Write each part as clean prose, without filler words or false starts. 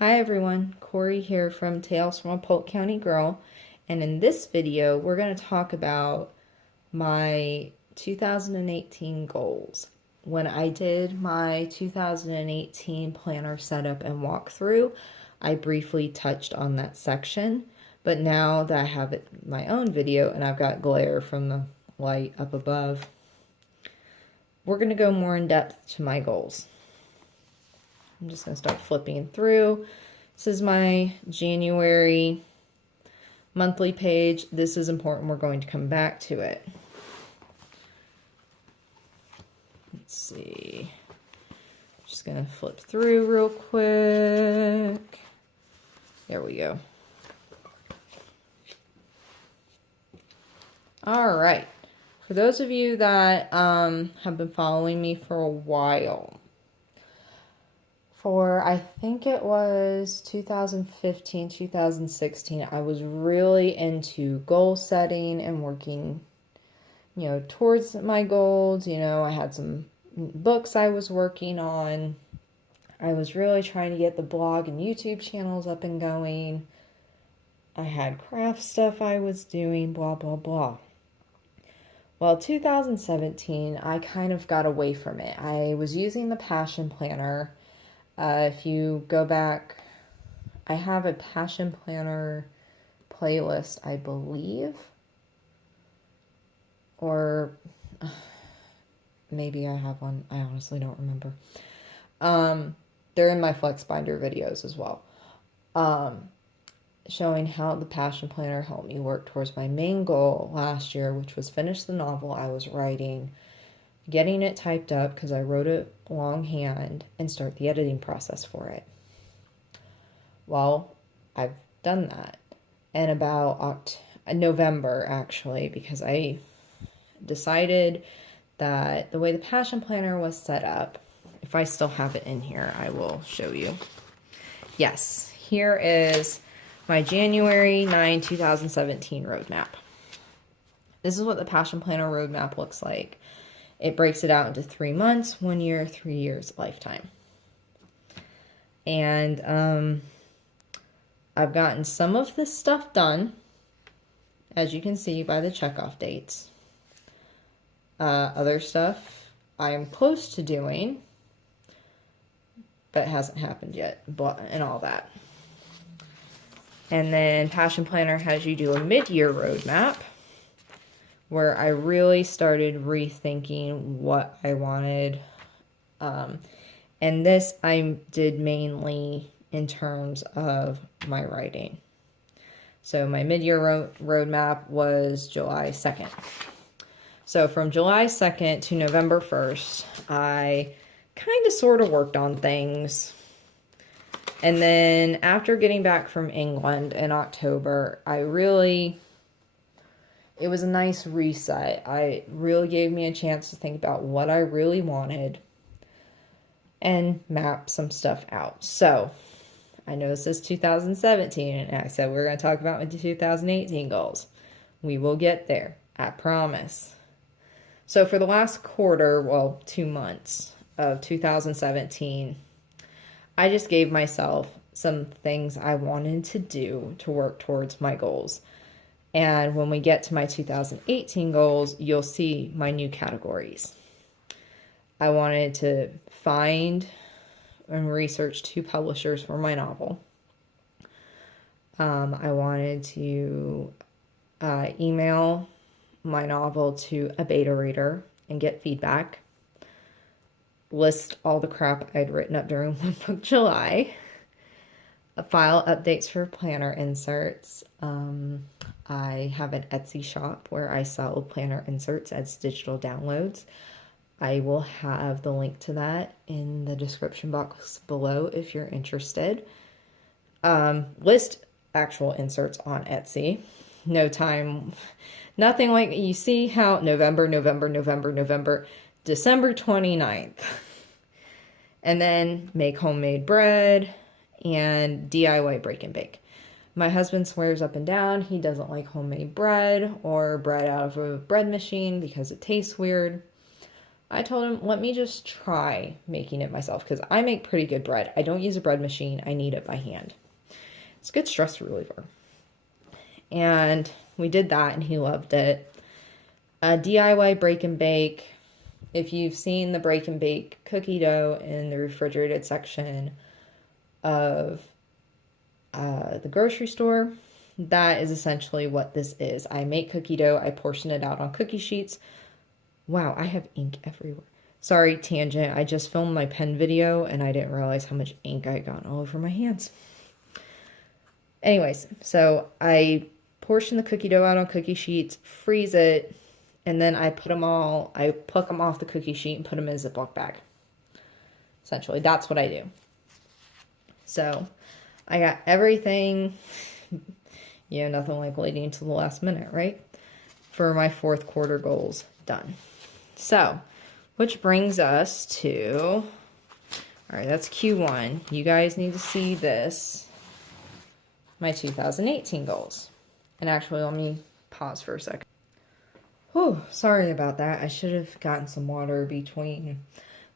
Hi everyone, Corey here from Tales from a Polk County Girl, and in this video we're going to talk about my 2018 goals. When I did my 2018 planner setup and walkthrough, I briefly touched on that section, but now that I have it my own video and I've got glare from the light up above, we're going to go more in depth to my goals. I'm just going to start flipping through. This is my January monthly page. This is important. We're going to come back to it. Let's see. Just going to flip through real quick. There we go. All right. For those of you that have been following me for a while, I think it was 2015, 2016, I was really into goal setting and working, towards my goals. I had some books I was working on. I was really trying to get the blog and YouTube channels up and going. I had craft stuff I was doing, blah, blah, blah. Well, 2017, I kind of got away from it. I was using the Passion Planner. If you go back, I have a Passion Planner playlist, I believe. Or maybe I have one. I honestly don't remember. They're in my Flex Binder videos as well. Showing how the Passion Planner helped me work towards my main goal last year, which was finish the novel I was writing, getting it typed up because I wrote it longhand, and start the editing process for it. Well, I've done that. And about November, actually, because I decided that the way the Passion Planner was set up, if I still have it in here, I will show you. Yes, here is my January 9, 2017 roadmap. This is what the Passion Planner roadmap looks like. It breaks it out into 3 months, 1 year, 3 years, lifetime. And I've gotten some of this stuff done, as you can see by the checkoff dates. Other stuff I am close to doing, but it hasn't happened yet, and all that. And then Passion Planner has you do a mid-year roadmap, where I really started rethinking what I wanted. And this I did mainly in terms of my writing. So my mid-year roadmap was July 2nd. So from July 2nd to November 1st, I kind of sort of worked on things. And then after getting back from England in October, it was a nice reset. It really gave me a chance to think about what I really wanted and map some stuff out. So, I know this is 2017, and I said we're going to talk about my 2018 goals. We will get there, I promise. So for the last quarter, 2 months of 2017, I just gave myself some things I wanted to do to work towards my goals. And when we get to my 2018 goals, you'll see my new categories. I wanted to find and research 2 publishers for my novel. I wanted to email my novel to a beta reader and get feedback. List all the crap I'd written up during One Book July. File updates for planner inserts. I have an Etsy shop where I sell planner inserts as digital downloads. I will have the link to that in the description box below if you're interested. List actual inserts on Etsy. Nothing like, you see how November, December 29th. And then make homemade bread and DIY break and bake. My husband swears up and down he doesn't like homemade bread or bread out of a bread machine because it tastes weird. I told him, let me just try making it myself because I make pretty good bread. I don't use a bread machine. I knead it by hand. It's a good stress reliever. And we did that and he loved it. A DIY break and bake. If you've seen the break and bake cookie dough in the refrigerated section of the grocery store, that is essentially what this is. I make cookie dough. I portion it out on cookie sheets. Wow, I have ink everywhere. Sorry, tangent. I just filmed my pen video and I didn't realize how much ink I got all over my hands. Anyways, so I portion the cookie dough out on cookie sheets, freeze it, and then I pluck them off the cookie sheet and put them in a Ziploc bag. Essentially, that's what I do. So I got everything, nothing like waiting until the last minute, right? For my fourth quarter goals done. So, which brings us to, all right, that's Q1. You guys need to see this, my 2018 goals. And actually, let me pause for a second. Whew, sorry about that. I should have gotten some water between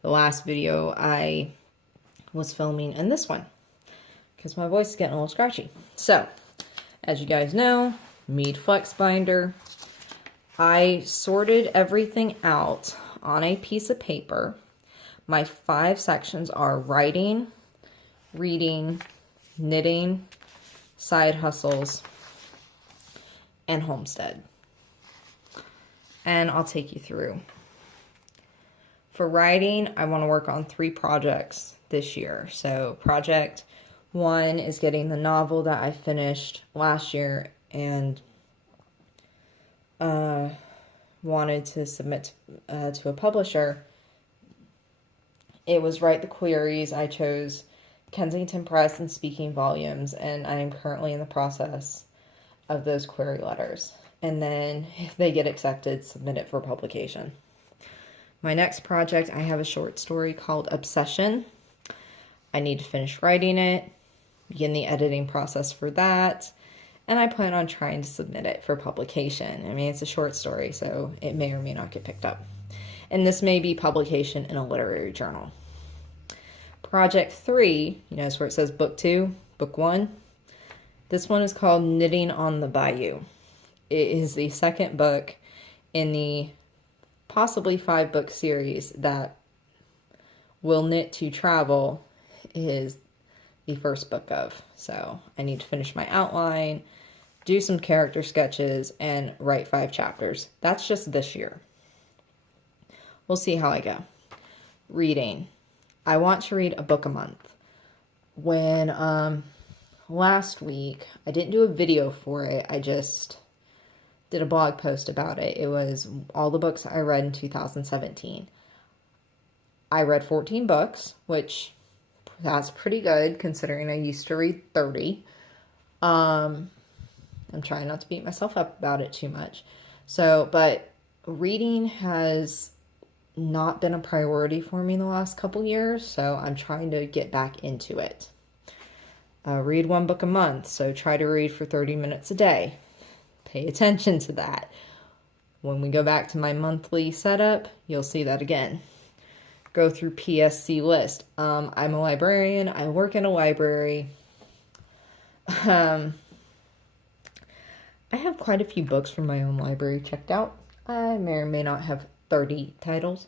the last video I was filming and this one, because my voice is getting a little scratchy. So, as you guys know, Mead Flex Binder. I sorted everything out on a piece of paper. My 5 sections are writing, reading, knitting, side hustles, and homestead. And I'll take you through. For writing, I want to work on 3 projects this year. So project 1 is getting the novel that I finished last year and wanted to submit to a publisher. It was Write the Queries. I chose Kensington Press and Speaking Volumes, and I am currently in the process of those query letters. And then if they get accepted, submit it for publication. My next project, I have a short story called Obsession. I need to finish writing it, begin the editing process for that, and I plan on trying to submit it for publication. I mean, it's a short story, so it may or may not get picked up. And this may be publication in a literary journal. Project 3, it's where it says book 2, book 1. This one is called Knitting on the Bayou. It is the second book in the possibly 5-book series that Will Knit to Travel is the first book of. So I need to finish my outline, do some character sketches, and write 5 chapters. That's just this year. We'll see how I go. Reading. I want to read a book a month. When last week, I didn't do a video for it. I just did a blog post about it. It was all the books I read in 2017. I read 14 books, which that's pretty good considering I used to read 30. I'm trying not to beat myself up about it too much. But reading has not been a priority for me in the last couple years, so I'm trying to get back into it. Read 1 book a month, so try to read for 30 minutes a day. Pay attention to that. When we go back to my monthly setup, you'll see that again. Go through PSC list. I'm a librarian. I work in a library. I have quite a few books from my own library checked out. I may or may not have 30 titles.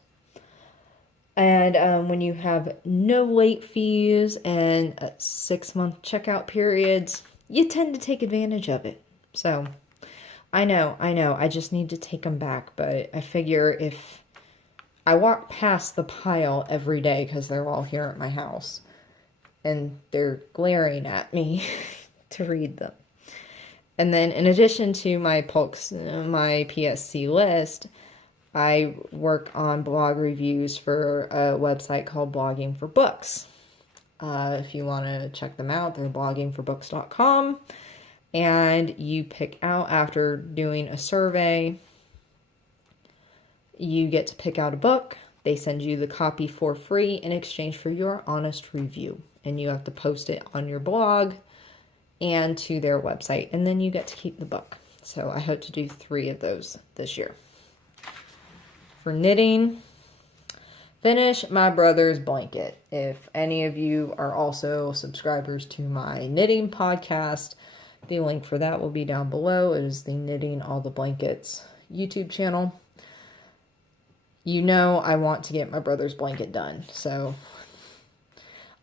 And when you have no late fees and 6-month checkout periods, you tend to take advantage of it. So, I know, I just need to take them back. But I figure if I walk past the pile every day because they're all here at my house and they're glaring at me to read them. And then in addition to my PSC list, I work on blog reviews for a website called Blogging for Books. If you want to check them out, they're bloggingforbooks.com. And you pick out, after doing a survey, you get to pick out a book. They send you the copy for free in exchange for your honest review. And you have to post it on your blog and to their website. And then you get to keep the book. So I hope to do 3 of those this year. For knitting, finish my brother's blanket. If any of you are also subscribers to my knitting podcast, the link for that will be down below. It is the Knitting All the Blankets YouTube channel. You know I want to get my brother's blanket done, so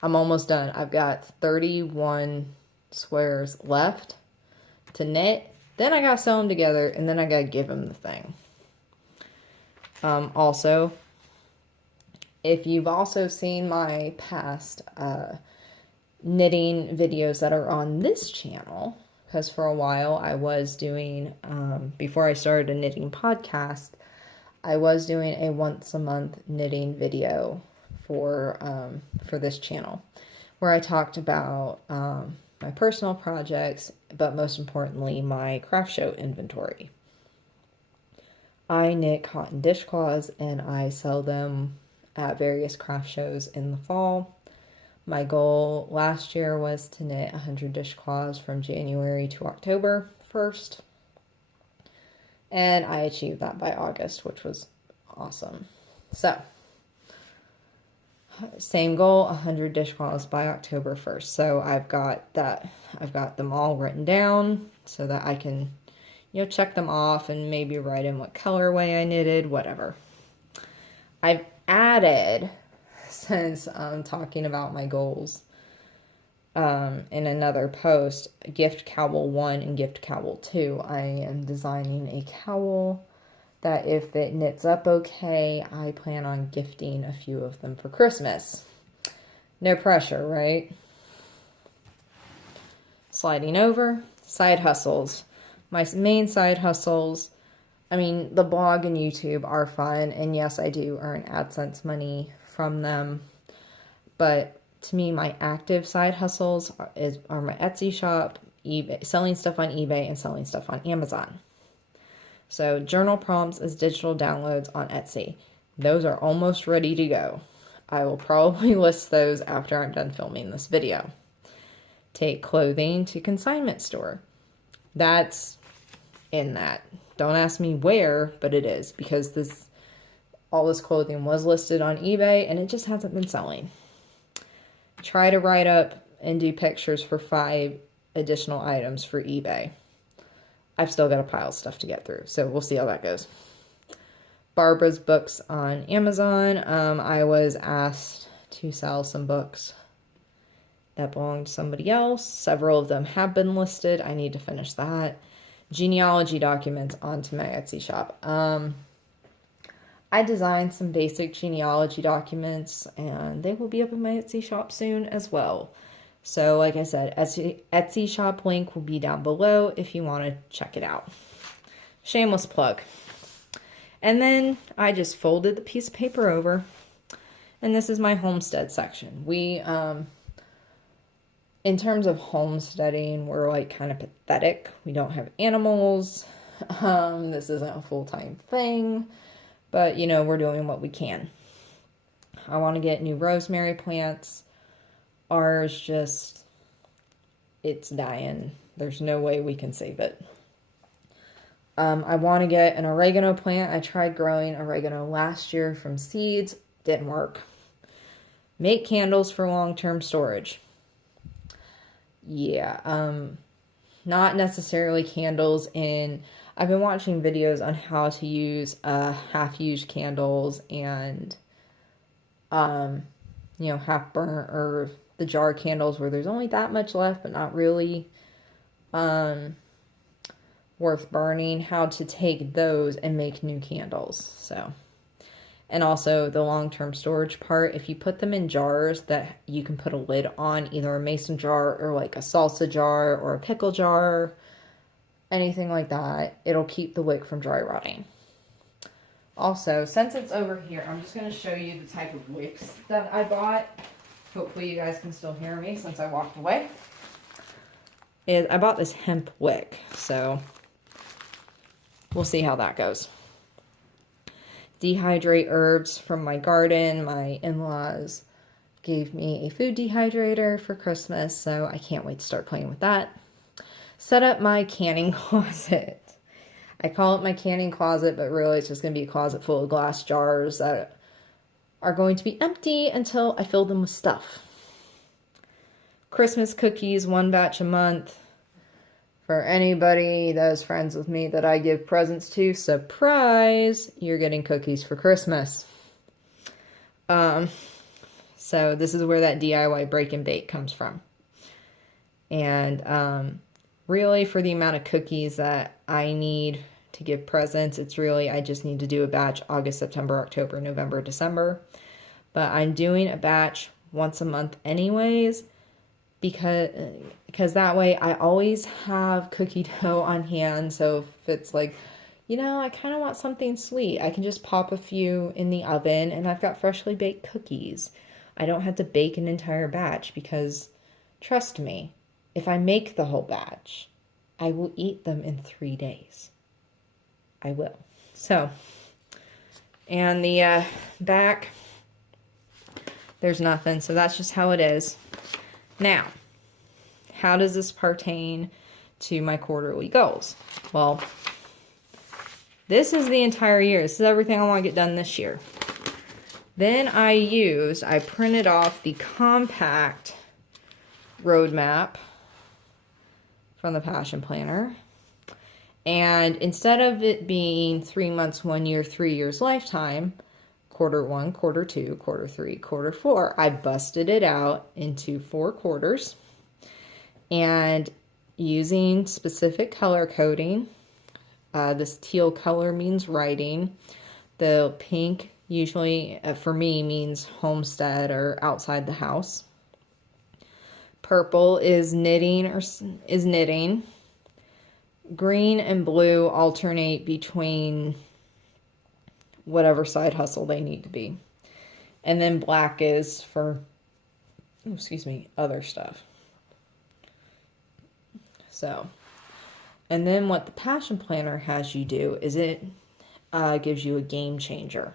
I'm almost done. I've got 31 squares left to knit. Then I gotta sew them together, and then I gotta give him the thing. Also, if you've also seen my past knitting videos that are on this channel, because for a while I was doing, before I started a knitting podcast, I was doing a once a month knitting video for this channel, where I talked about my personal projects, but most importantly, my craft show inventory. I knit cotton dishcloths and I sell them at various craft shows in the fall. My goal last year was to knit 100 dishcloths from January to October 1st. And I achieved that by August, which was awesome. So, same goal, 100 dishcloths by October 1st. So I've got them all written down so that I can, check them off and maybe write in what colorway I knitted, whatever. I've added, since I'm talking about my goals, in another post, Gift Cowl 1 and Gift Cowl 2. I am designing a cowl that if it knits up okay, I plan on gifting a few of them for Christmas. No pressure, right? Sliding over, side hustles. My main side hustles, the blog and YouTube are fun, and yes, I do earn AdSense money from them, but to me, my active side hustles are my Etsy shop, eBay, selling stuff on eBay, and selling stuff on Amazon. So journal prompts as digital downloads on Etsy. Those are almost ready to go. I will probably list those after I'm done filming this video. Take clothing to consignment store. That's in that. Don't ask me where, but it is, because all this clothing was listed on eBay and it just hasn't been selling. Try to write up and do pictures for 5 additional items for eBay. I've still got a pile of stuff to get through, so we'll see how that goes. Barbara's books on Amazon. I was asked to sell some books that belong to somebody else. Several of them have been listed. I need to finish that. Genealogy documents onto my Etsy shop. I designed some basic genealogy documents, and they will be up in my Etsy shop soon as well. So, like I said, Etsy shop link will be down below if you want to check it out. Shameless plug. And then I just folded the piece of paper over, and this is my homestead section. We, in terms of homesteading, we're like kind of pathetic. We don't have animals. This isn't a full-time thing, but we're doing what we can. I want to get new rosemary plants. Ours it's dying. There's no way we can save it. I want to get an oregano plant. I tried growing oregano last year from seeds. Didn't work. Make candles for long-term storage. Yeah, not necessarily candles I've been watching videos on how to use half-used candles and, half burnt, or the jar candles where there's only that much left but not really worth burning, how to take those and make new candles. So, and also the long-term storage part, if you put them in jars that you can put a lid on, either a mason jar or like a salsa jar or a pickle jar, anything like that, it'll keep the wick from dry rotting. Also, since it's over here, I'm just going to show you the type of wicks that I bought. Hopefully you guys can still hear me since I walked away. I bought this hemp wick, so we'll see how that goes. Dehydrate herbs from my garden. My in-laws gave me a food dehydrator for Christmas, so I can't wait to start playing with that. Set up my canning closet. I call it my canning closet, but really it's just going to be a closet full of glass jars that are going to be empty until I fill them with stuff. Christmas cookies, 1 batch a month. For anybody that is friends with me that I give presents to, surprise, you're getting cookies for Christmas. So this is where that DIY break and bake comes from. And really, for the amount of cookies that I need to give presents, it's really, I just need to do a batch August, September, October, November, December. But I'm doing a batch once a month anyways, because that way I always have cookie dough on hand. So if it's like, you know, I kind of want something sweet, I can just pop a few in the oven and I've got freshly baked cookies. I don't have to bake an entire batch because, trust me, if I make the whole batch, I will eat them in 3 days. I will. So, and the back, there's nothing. So that's just how it is. Now, how does this pertain to my quarterly goals? Well, this is the entire year. This is everything I want to get done this year. Then I printed off the compact roadmap from the Passion Planner. And instead of it being 3 months, 1 year, 3 years lifetime, quarter 1, quarter 2, quarter 3, quarter 4, I busted it out into 4 quarters. And using specific color coding, this teal color means writing. The pink usually, for me, means homestead or outside the house. Purple is knitting. Green and blue alternate between whatever side hustle they need to be. And then black is for, other stuff. So, and then what the Passion Planner has you do is it gives you a game changer.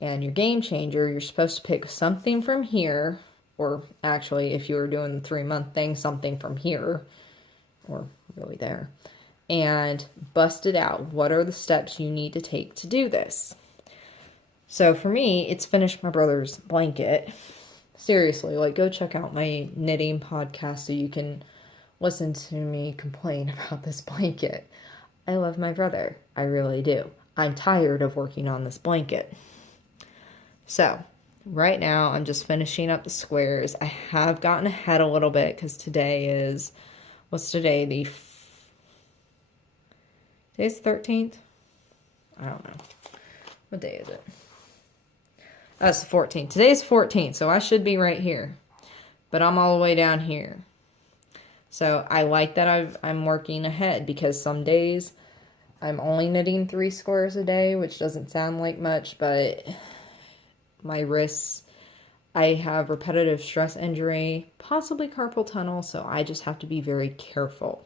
And your game changer, you're supposed to pick something from here, or actually, if you were doing the 3-month thing, something from here, or really there, and bust it out. What are the steps you need to take to do this? So for me, it's finish my brother's blanket. Seriously, like, go check out my knitting podcast so you can listen to me complain about this blanket. I love my brother. I really do. I'm tired of working on this blanket. So, right now, I'm just finishing up the squares. I have gotten ahead a little bit because today is, what's today? Today's the 13th? I don't know. What day is it? That's the 14th. Today's the 14th, so I should be right here. But I'm all the way down here. So I like that I'm working ahead, because some days I'm only knitting 3 squares a day, which doesn't sound like much, but my wrists, I have repetitive stress injury, possibly carpal tunnel, so I just have to be very careful.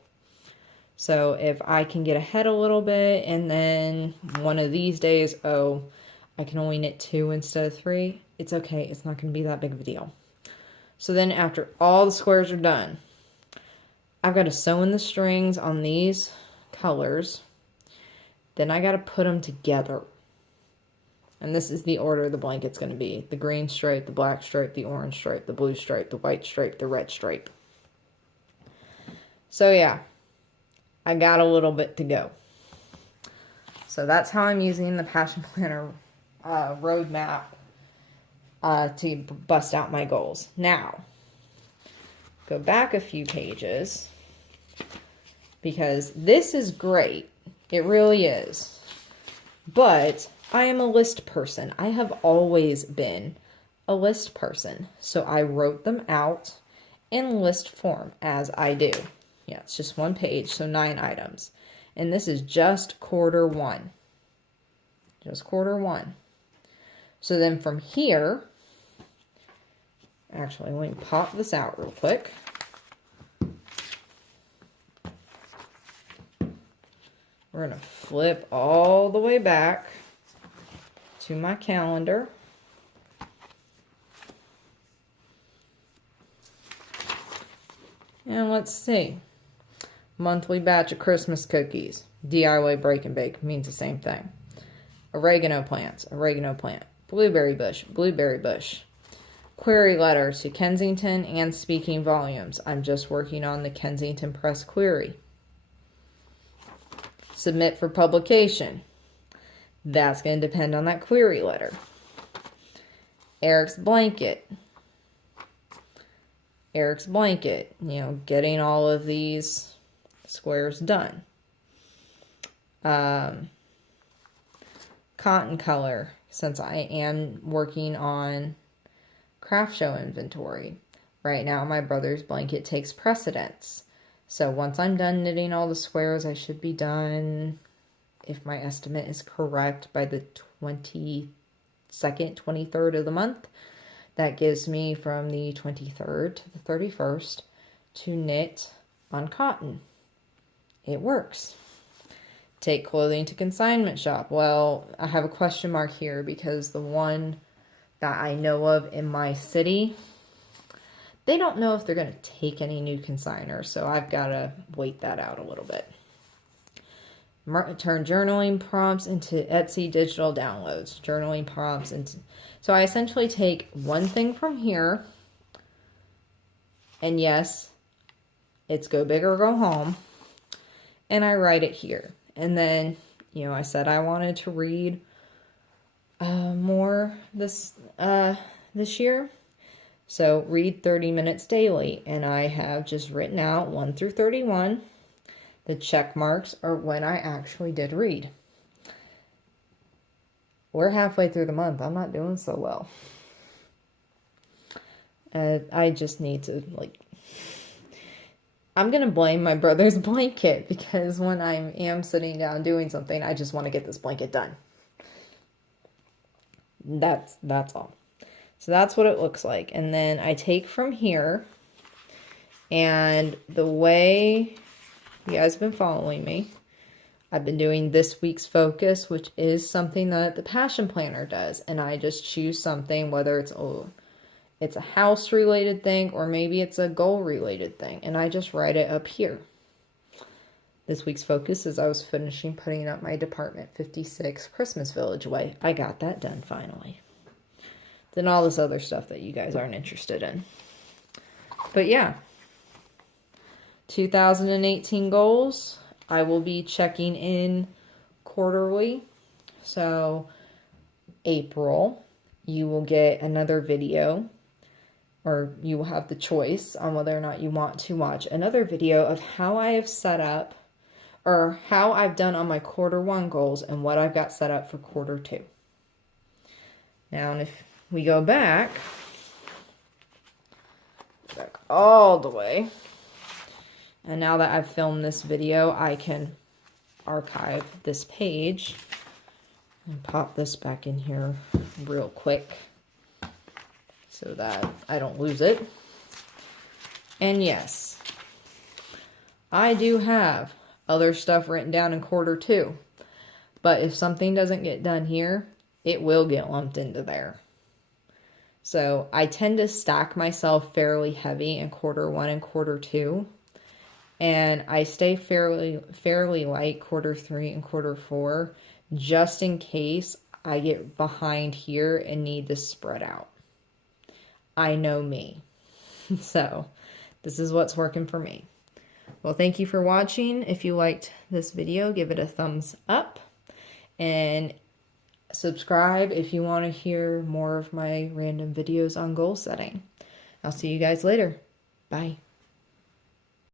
So if I can get ahead a little bit, and then one of these days, I can only knit 2 instead of 3, it's okay. It's not going to be that big of a deal. So then after all the squares are done, I've got to sew in the strings on these colors. Then I got to put them together. And this is the order the blanket's going to be. The green stripe, the black stripe, the orange stripe, the blue stripe, the white stripe, the red stripe. So yeah, I got a little bit to go. So that's how I'm using the Passion Planner roadmap to bust out my goals. Now, go back a few pages, because this is great. It really is. But I am a list person. I have always been a list person. So I wrote them out in list form, as I do. Yeah, it's just 1 page, so 9 items. And this is just quarter 1. Just quarter 1. So then from here, actually, let me pop this out real quick. We're going to flip all the way back to my calendar. And let's see. Monthly batch of Christmas cookies. DIY break and bake means the same thing. Oregano plants, oregano plant. blueberry bush, blueberry bush. Query letter to Kensington and speaking volumes. I'm just working on the Kensington Press query. Submit for publication. That's going to depend on that query letter. Eric's blanket. Eric's blanket. You know, getting all of these squares done. Cotton color, since I am working on craft show inventory. Right now, my brother's blanket takes precedence. So once I'm done knitting all the squares, I should be done, if my estimate is correct, by the 22nd, 23rd of the month. That gives me from the 23rd to the 31st to knit on cotton. It works. Take clothing to consignment shop. Well, I have a question mark here because the one that I know of in my city, they don't know if they're going to take any new consigners, so I've got to wait that out a little bit. Turn journaling prompts into Etsy digital downloads. Journaling prompts into... So I essentially take one thing from here, and yes, it's go big or go home, and I write it here. And then, you know, I said I wanted to read more this year. So read 30 minutes daily. And I have just written out 1 through 31. The check marks are when I actually did read. We're halfway through the month. I'm not doing so well. I just need to, like... I'm going to blame my brother's blanket because when I am sitting down doing something, I just want to get this blanket done. That's all. So that's what it looks like. And then I take from here, and the way you guys have been following me, I've been doing this week's focus, which is something that the Passion Planner does. And I just choose something, whether it's a house-related thing, or maybe it's a goal-related thing, and I just write it up here. This week's focus is I was finishing putting up my Department 56 Christmas Village way. I got that done finally. Then all this other stuff that you guys aren't interested in. But yeah, 2018 goals. I will be checking in quarterly. So April, you will get another video, or you will have the choice on whether or not you want to watch another video of how I have set up, or how I've done on my Q1 goals and what I've got set up for Q2. Now, and if we go back all the way, and now that I've filmed this video, I can archive this page and pop this back in here real quick so that I don't lose it. And yes, I do have other stuff written down in Q2, but if something doesn't get done here, it will get lumped into there. So I tend to stack myself fairly heavy in Q1 and Q2, and I stay fairly light Q3 and Q4, just in case I get behind here and need to spread out. I know me. So this is what's working for me. Well, thank you for watching. If you liked this video, give it a thumbs up, and subscribe if you want to hear more of my random videos on goal setting. I'll see you guys later. Bye.